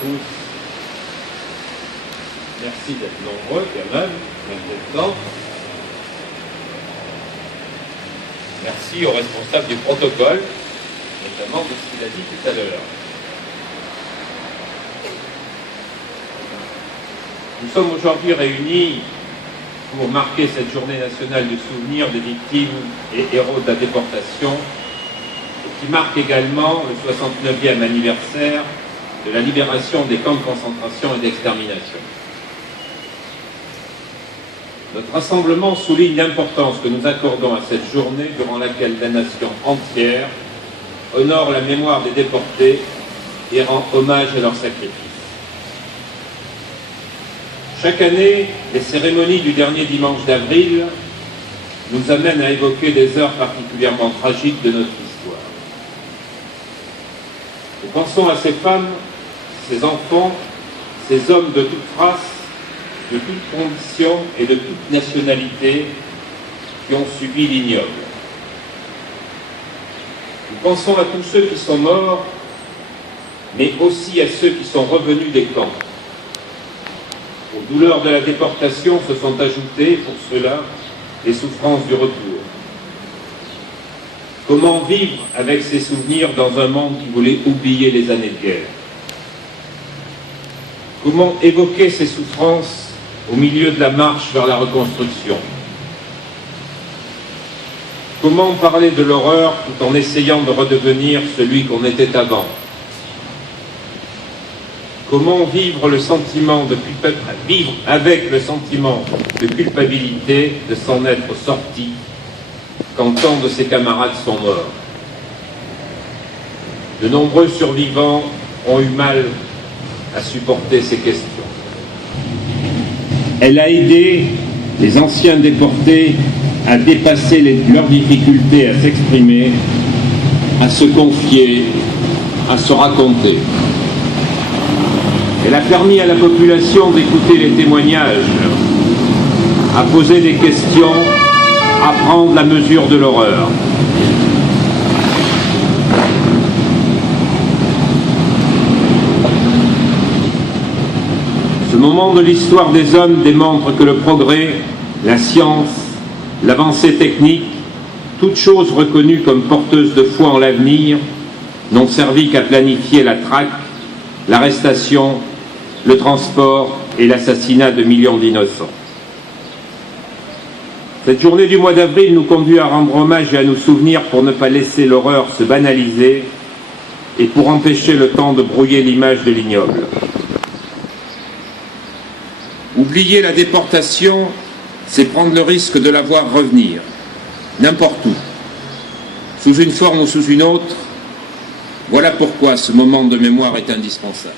tous. Merci d'être nombreux quand même, malgré le temps. Merci aux responsables du protocole, notamment de ce qu'il a dit tout à l'heure. Nous sommes aujourd'hui réunis pour marquer cette journée nationale du souvenir des victimes et héros de la déportation, et qui marque également le 69e anniversaire de la libération des camps de concentration et d'extermination. Notre rassemblement souligne l'importance que nous accordons à cette journée durant laquelle la nation entière honore la mémoire des déportés et rend hommage à leur sacrifice. Chaque année, les cérémonies du dernier dimanche d'avril nous amènent à évoquer des heures particulièrement tragiques de notre histoire. Nous pensons à ces femmes, ces enfants, ces hommes de toute race, de toute condition et de toute nationalité qui ont subi l'ignoble. Nous pensons à tous ceux qui sont morts, mais aussi à ceux qui sont revenus des camps. Aux douleurs de la déportation se sont ajoutées, pour cela, les souffrances du retour. Comment vivre avec ces souvenirs dans un monde qui voulait oublier les années de guerre? Comment évoquer ces souffrances au milieu de la marche vers la reconstruction? Comment parler de l'horreur tout en essayant de redevenir celui qu'on était avant? Comment vivre avec le sentiment de culpabilité de s'en être sorti quand tant de ses camarades sont morts? De nombreux survivants ont eu mal à supporter ces questions. Elle a aidé les anciens déportés à dépasser leurs difficultés à s'exprimer, à se confier, à se raconter. Elle a permis à la population d'écouter les témoignages, à poser des questions, à prendre la mesure de l'horreur. Ce moment de l'histoire des hommes démontre que le progrès, la science, l'avancée technique, toutes choses reconnues comme porteuses de foi en l'avenir, n'ont servi qu'à planifier la traque, l'arrestation, le transport et l'assassinat de millions d'innocents. Cette journée du mois d'avril nous conduit à rendre hommage et à nous souvenir pour ne pas laisser l'horreur se banaliser et pour empêcher le temps de brouiller l'image de l'ignoble. Oublier la déportation, c'est prendre le risque de la voir revenir, n'importe où, sous une forme ou sous une autre. Voilà pourquoi ce moment de mémoire est indispensable.